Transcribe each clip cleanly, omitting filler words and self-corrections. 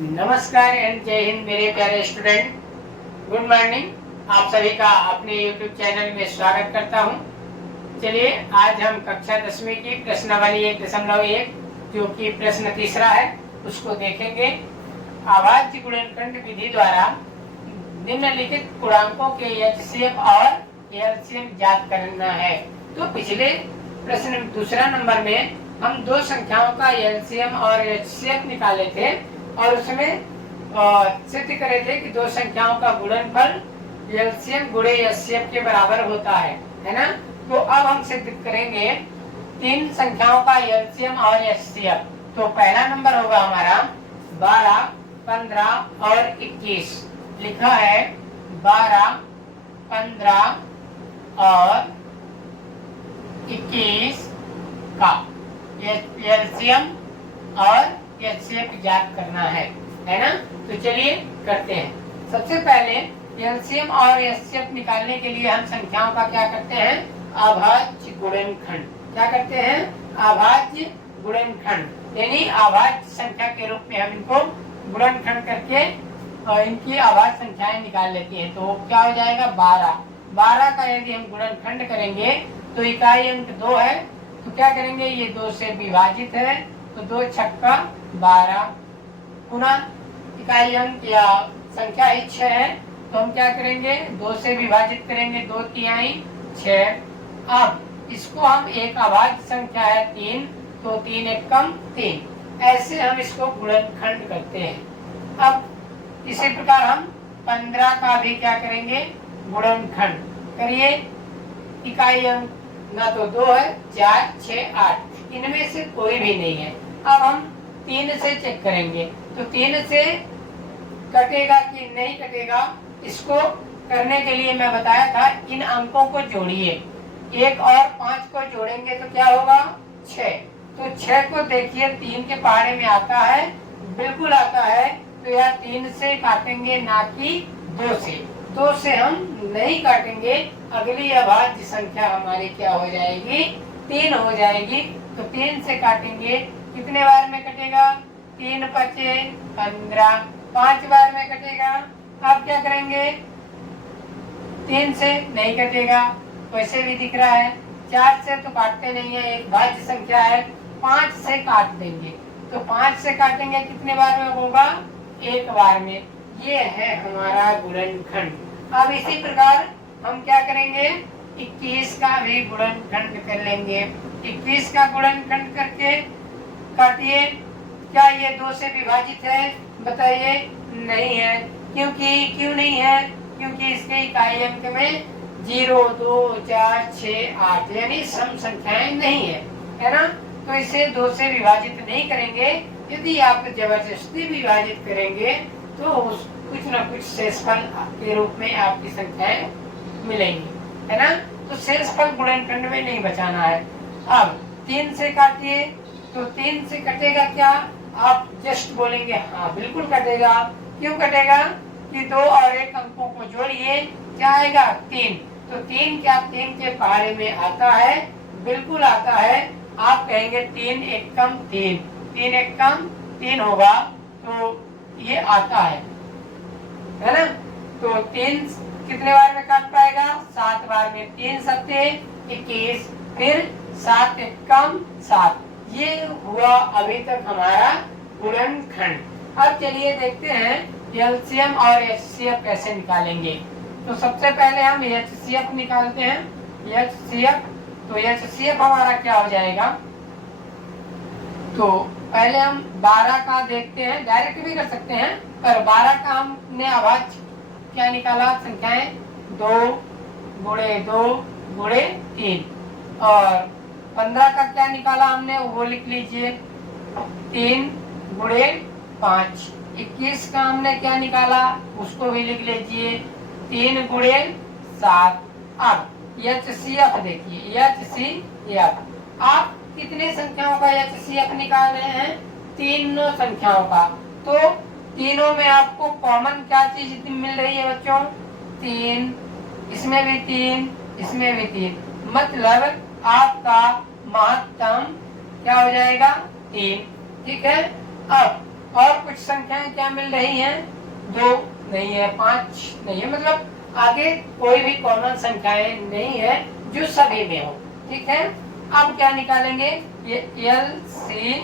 नमस्कार एंड जय हिंद मेरे प्यारे स्टूडेंट। Good morning. आप सभी का अपने YouTube चैनल में स्वागत करता हूं। चलिए आज हम कक्षा 10वीं की प्रश्नावली 1.1 जो कि प्रश्न तीसरा है उसको देखेंगे। अभाज्य गुणनखंड विधि द्वारा निम्नलिखित पूर्णांकों के एचसीएफ और एलसीएम ज्ञात करना है। तो पिछले प्रश्न दूसरा नंबर में हम दो संख्याओं का एलसीएम और एचसीएफ निकाले थे और उसमें सिद्ध करे थे कि दो संख्याओं का गुणनफल एलसीएम गुणे एचसीएफ के बराबर होता है ना। तो अब हम सिद्ध करेंगे तीन संख्याओं का एलसीएम और एचसीएफ। तो पहला नंबर होगा हमारा 12, 15 और 21। लिखा है 12, 15 और 21 का एलसीएम और एचसीएफ ज्ञात करना है ना। तो चलिए करते हैं। सबसे पहले एलसीएम और एचसीएफ निकालने के लिए हम संख्याओं का क्या करते हैं, अभाज्य गुणनखंड। क्या करते हैं, अभाज्य गुणनखंड, यानी अभाज्य संख्या के रूप में हम इनको गुणनखंड करके इनकी अभाज्य संख्याएं निकाल लेते हैं। तो क्या हो जाएगा 12 का यदि हम गुणनखंड करेंगे तो इकाई अंक 2 है, तो क्या करेंगे, ये 2 से विभाजित है तो 2 छक्का 12। पुनः इकाई अंक या संख्या ही 6 है तो हम क्या करेंगे, 2 से विभाजित करेंगे 2 तिहाई 6। अब इसको हम एक अभाज्य संख्या है 3, तो 3 एकम 3, ऐसे हम इसको गुणनखंड करते हैं। अब इसी प्रकार हम 15 का भी क्या करेंगे, गुणनखंड करिए। इकाई अंक ना तो 2 है, 4, 6, 8, इनमें से कोई भी नहीं है। अब हम 3 से चेक करेंगे तो 3 से कटेगा कि नहीं कटेगा, इसको करने के लिए मैं बताया था इन अंकों को जोड़िए। 1 और 5 को जोड़ेंगे तो क्या होगा 6। तो 6 को देखिए 3 के पहाड़े में आता है, बिल्कुल आता है। तो यह 3 से काटेंगे ना कि 2 से। 2 से हम नहीं काटेंगे। अगली अभाज्य संख्या हमारी क्या हो जाएगी, 3 हो जाएगी। तो 3 से काटेंगे, कितने बार में कटेगा, 3 पचे 15, 5 बार में कटेगा। अब क्या करेंगे, 3 से नहीं कटेगा, वैसे भी दिख रहा है। 4 से तो काटते नहीं है, एक भाज्य संख्या है। 5 से काट देंगे, तो 5 से काटेंगे कितने बार में होगा, 1 बार में। ये है हमारा गुणनखंड। अब इसी प्रकार हम क्या करेंगे, 21 का भी गुणनखंड कर लेंगे। 21 का गुणनखंड करके काटिए। क्या ये 2 से विभाजित है, बताइए, नहीं है। क्यों नहीं है, क्योंकि इसके इकाई अंक में 0, 2, 4, 6, 8 यानी सम संख्याएं नहीं है ना। तो इसे 2 से विभाजित नहीं करेंगे। यदि आप जबरदस्ती विभाजित करेंगे तो कुछ न कुछ शेषफल के रूप में आपकी संख्याएं मिलेंगी, है ना। तो शेषफल गुणनखंड में नहीं बचाना है। अब 3 से काटिए, तो 3 से कटेगा क्या, आप जस्ट बोलेंगे हाँ बिल्कुल कटेगा। क्यों कटेगा कि 2 और 1 अंकों को जोड़िए, क्या आएगा 3। तो 3 क्या 3 के पहाड़े में आता है, बिल्कुल आता है। आप कहेंगे 3 एकम 3, 3 एकम 3 होगा, तो ये आता है ना। तो 3 कितने बार में काट पाएगा, 7 बार में। 3 सत्ते 21, फिर 7 एकम 7। ये हुआ अभी तक हमारा गुणनखंड। अब चलिए देखते हैं एलसीएम और एचसीएफ कैसे निकालेंगे। तो सबसे पहले हम एचसीएफ निकालते हैं। एचसीएफ, तो एचसीएफ हमारा क्या हो जाएगा, तो पहले हम 12 का देखते हैं, डायरेक्ट भी कर सकते हैं, पर 12 का हमने अभाज्य क्या निकाला, संख्याएं 2 गुणे 2 गुणे 3। और 15 का क्या निकाला हमने, वो लिख लीजिए 3 गुणे 5। 21 का हमने क्या निकाला, उसको भी लिख लीजिए 3 गुणे 7। अब एचसीएफ देखिए, एचसीएफ आप कितने संख्याओं का एचसीएफ निकाल रहे हैं, तीनों संख्याओं का। तो तीनों में आपको कॉमन क्या चीज मिल रही है बच्चों, 3, इसमें भी 3, इसमें भी 3, मतलब आपका महत्तम क्या हो जाएगा, 3। ठीक है। अब और कुछ संख्याएं क्या मिल रही हैं, 2 नहीं है, 5 नहीं है, मतलब आगे कोई भी कॉमन संख्याएं नहीं है जो सभी में हो। ठीक है, अब क्या निकालेंगे, ये LCM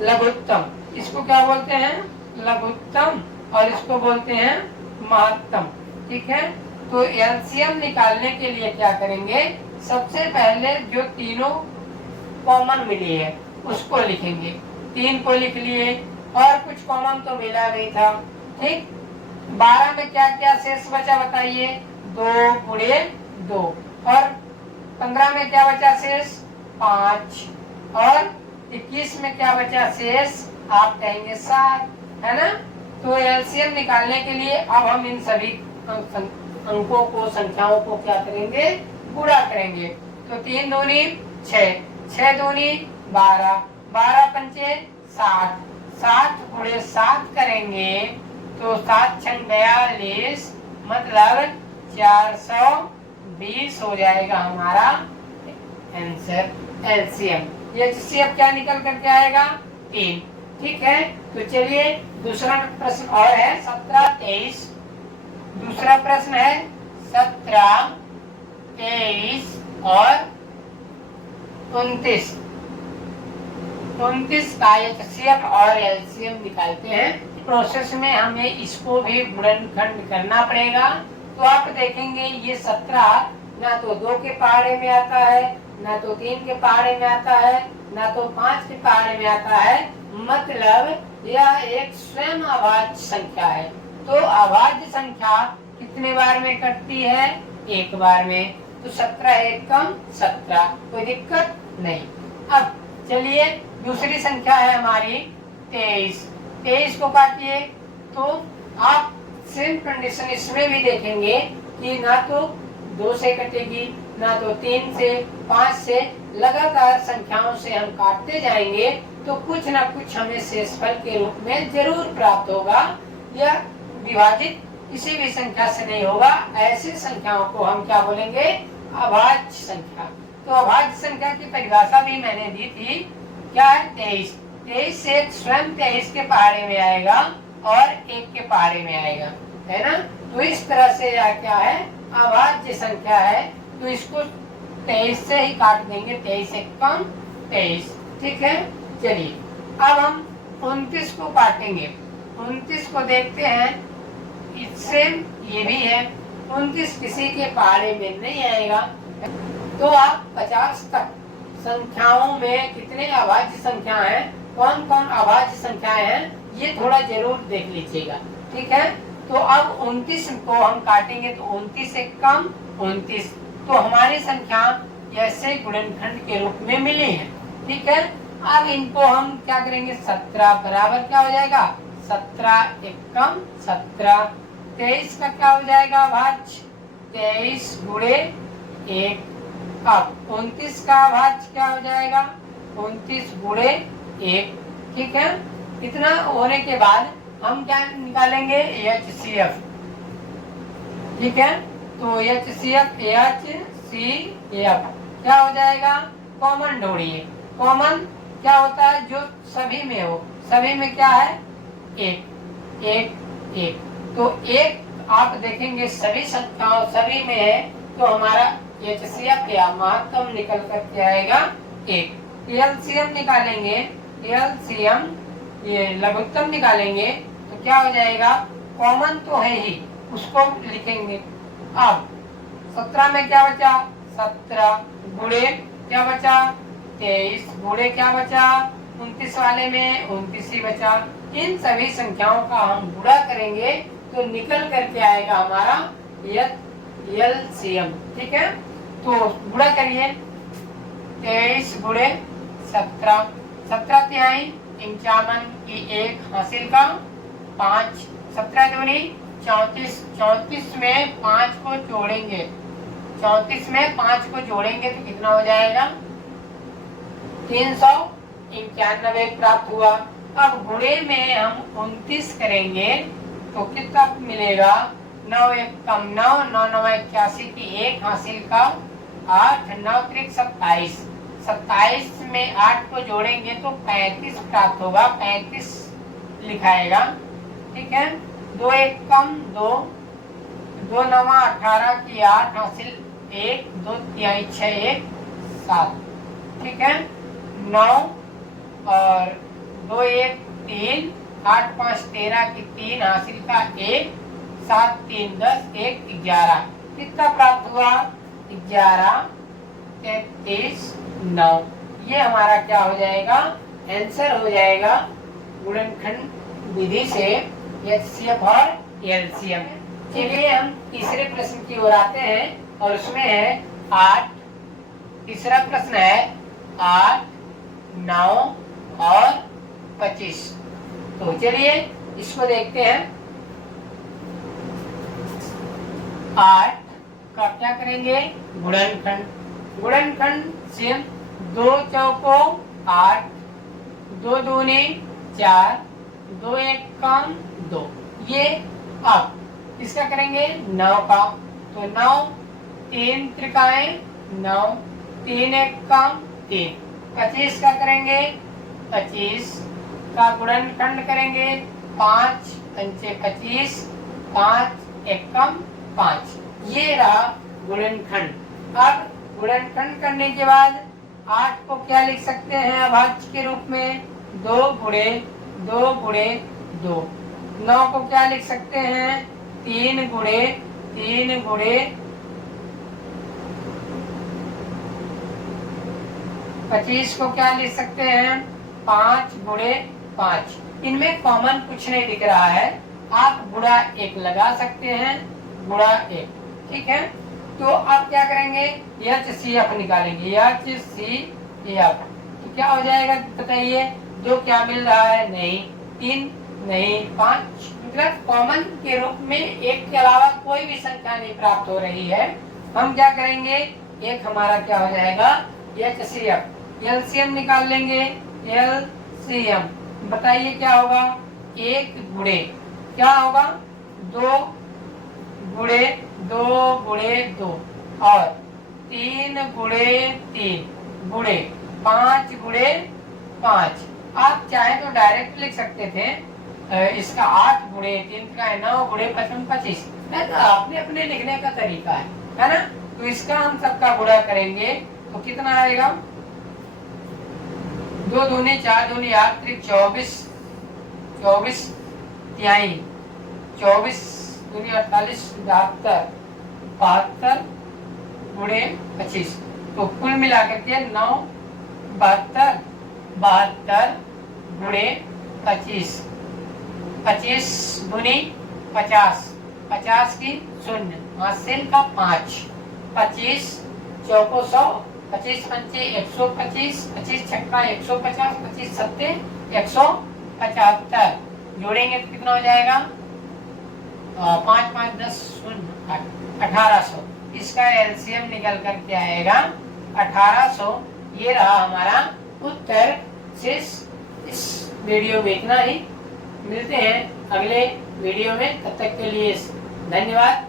लघुत्तम, इसको क्या बोलते हैं, लघुत्तम, और इसको बोलते हैं महत्तम। ठीक है, तो एलसीएम निकालने के लिए क्या करेंगे, सबसे पहले जो तीनों कॉमन मिली है उसको लिखेंगे, 3 को लिख लिए, और कुछ कॉमन तो मिला नहीं था। ठीक, 12 में क्या क्या शेष बचा बताइए, 2 गुणे 2, और 15 में क्या बचा शेष, 5, और 21 में क्या बचा शेष, आप कहेंगे 7, है ना। तो एलसीएम निकालने के लिए अब हम इन सभी अंकों को, संख्याओं को क्या करेंगे, गुणा करेंगे। तो 3 दूनी 6, 6 दूनी 12, 12 पंचे 60, 60 गुणे 7 करेंगे तो 7 छंग 42, मतलब 420 हो जाएगा हमारा आंसर एलसीएम। एचसीएफ क्या निकल करके आएगा, 3। ठीक है, तो चलिए दूसरा प्रश्न और है 17, 23। दूसरा प्रश्न है 17, 23 और 29। 29 का एचसीएफ और एलसीएम निकालते हैं। प्रोसेस में हमें इसको भी गुणनखंड करना पड़ेगा। तो आप देखेंगे ये 17 ना तो 2 के पहाड़े में आता है, ना तो 3 के पहाड़े में आता है, ना तो 5 के पहाड़े में आता है, मतलब यह एक स्वयं अभाज्य संख्या है। तो अभाज्य संख्या कितने बार में कटती है, एक बार में। तो 17 एक कम 17, कोई दिक्कत नहीं। अब चलिए दूसरी संख्या है हमारी 23। 23 को काटिए तो आप सेम कंडीशन इसमें भी देखेंगे कि ना तो 2 से कटेगी, ना तो 3 से, 5 से, लगातार संख्याओं से हम काटते जाएंगे तो कुछ ना कुछ हमें शेषफल के रूप में जरूर प्राप्त होगा। यह विभाजित किसी भी संख्या से नहीं होगा। ऐसी संख्याओं को हम क्या बोलेंगे, अभाज्य संख्या। तो अभाज्य संख्या की परिभाषा भी मैंने दी थी, क्या है, 23। 23 से स्वयं 23 के पहाड़े में आएगा और 1 के पहाड़े में आएगा, है ना। तो इस तरह से यह क्या है, अभाज्य संख्या है। तो इसको 23 से ही काट देंगे, 23 से कम 23। ठीक है, चलिए अब हम 29 को काटेंगे। 29 को देखते हैं, इससे ये भी है, 29 किसी के पहाड़े में नहीं आएगा। तो आप 50 तक संख्याओं में कितने अभाज्य संख्या हैं, कौन कौन अभाज्य संख्याएं हैं, ये थोड़ा जरूर देख लीजिएगा। ठीक है, तो अब 29 को हम काटेंगे तो 29 से कम 29, तो हमारी संख्या ऐसे गुणनखंड के रूप में मिली है। ठीक है, अब इनको हम क्या करेंगे, 17 बराबर क्या हो जाएगा, 17 एक कम 17। 23 का क्या हो जाएगा भाज्य, 23 गुणे 1। अब 29 का भाज्य क्या हो जाएगा, 29 गुणे 1। ठीक है, इतना होने के बाद हम क्या निकालेंगे, एचसीएफ। ठीक है, तो एचसीएफ क्या हो जाएगा, कॉमन ढूंढिए। कॉमन क्या होता है, जो सभी में हो। सभी में क्या है, 1 1 1। तो 1 आप देखेंगे सभी संख्याओं सभी में है, तो हमारा एचसीएफ या महत्तम निकल करके आएगा 1। एलसीएम निकालेंगे, एलसीएम ये लघुत्तम निकालेंगे तो क्या हो जाएगा, कॉमन तो है ही, उसको लिखेंगे। अब 17 में क्या बचा, 17 गुणे क्या बचा, 23 गुणे क्या बचा, 29 वाले में 29 ही बचा। इन सभी संख्याओं का हम गुणा करेंगे तो निकल करके आएगा हमारा एलसीएम। ठीक है, तो गुणा करिए, 23 गुणे 17, 17 तिहाई 51 की 1 हासिल का 5, 17 दूनी 34, 34 में 5 को जोड़ेंगे, 34 में 5 को जोड़ेंगे तो कितना हो जाएगा, 391 प्राप्त हुआ। अब गुणे में हम 29 करेंगे तो कितना मिलेगा, 9 1 कम 9, 9 9 81 की 1 हासिल का 8, 9 3 27, 27 में 8 को जोड़ेंगे तो 35 प्राप्त होगा, 35 लिखाएगा। ठीक है, 2 एक कम 2, 2 नवा 18 की 8 हासिल 1, 2 तिहाई 6 1 7। ठीक है, 9 और 2 एक 3, 8 5 13 की 3 हासिल का 1, 7 3 10 1 11। कितना प्राप्त हुआ? 11 33 9। ये हमारा क्या हो जाएगा? आंसर हो जाएगा गुणनखंड विधि से एचसीएफ और एलसीएम। चलिए हम तीसरे प्रश्न की ओर आते हैं और उसमें है 8। तीसरा प्रश्न है 8 9 और 25। तो चलिए इसको देखते हैं। 8 का क्या करेंगे? गुणनखंड। गुणनखंड से 2 चौको 8, 2 दूनी 4, 2 एक कम 2। ये अब इसका करेंगे 9 का, तो 9 3 त्रिकाएं 9, 3 एक कम 3। 25 का करेंगे, 25 का गुणनखंड करेंगे 5 पंचे 25, 5 एक कम 5। ये रहा गुणनखंड। अब गुणनखंड करने के बाद 8 को क्या लिख सकते हैं अभाज्य के रूप में? 2 गुणे 2 गुणे 2। 9 को क्या लिख सकते हैं? 3 गुणे 3 गुणे 25 को क्या लिख सकते हैं? 5 गुणे 5। इनमें कॉमन कुछ नहीं दिख रहा है, आप गुणा 1 लगा सकते हैं, गुणा 1। ठीक है, तो आप क्या करेंगे? एचसीएफ निकालेंगे, एचसीएफ। तो क्या हो जाएगा बताइए? 2 क्या मिल रहा है? नहीं 3 नहीं 5। मतलब कॉमन के रूप में 1 के अलावा कोई भी संख्या नहीं प्राप्त हो रही है। हम क्या करेंगे? 1 हमारा क्या हो जाएगा? एचसीएफ। एलसीएम निकाल लेंगे, एलसीएम। बताइए क्या होगा? 1 गुणे क्या होगा? 2 गुणे 2 गुणे 2 और 3 गुणे 3 गुणे 5 गुणे 5। आप चाहे तो डायरेक्ट लिख सकते थे इसका 8 गुणे 3 का 9 गुणे 25। तो अपने अपने लिखने का तरीका है ना? तो इसका हम सबका गुणा करेंगे तो कितना आएगा? 2 दूनी 4 दूनी 8 त्रिक 24, 24 तिहाई 24 दूनी 48 72 72 गुणे 25। तो कुल मिलाकर के 9 72 72 गुणे 25। 25 दूनी 50, 50 की 0 हासिल का 5। 25 चौको 100, 25 पंचे 125, 25 छक्का 150, 25 सत्ते 175। जोड़ेंगे तो कितना हो जाएगा? 5 5 10 0 1800। इसका एलसीएम निकल कर के आएगा 1800। ये रहा हमारा उत्तर। इस वीडियो में इतना ही। मिलते हैं अगले वीडियो में, तब तक के लिए धन्यवाद।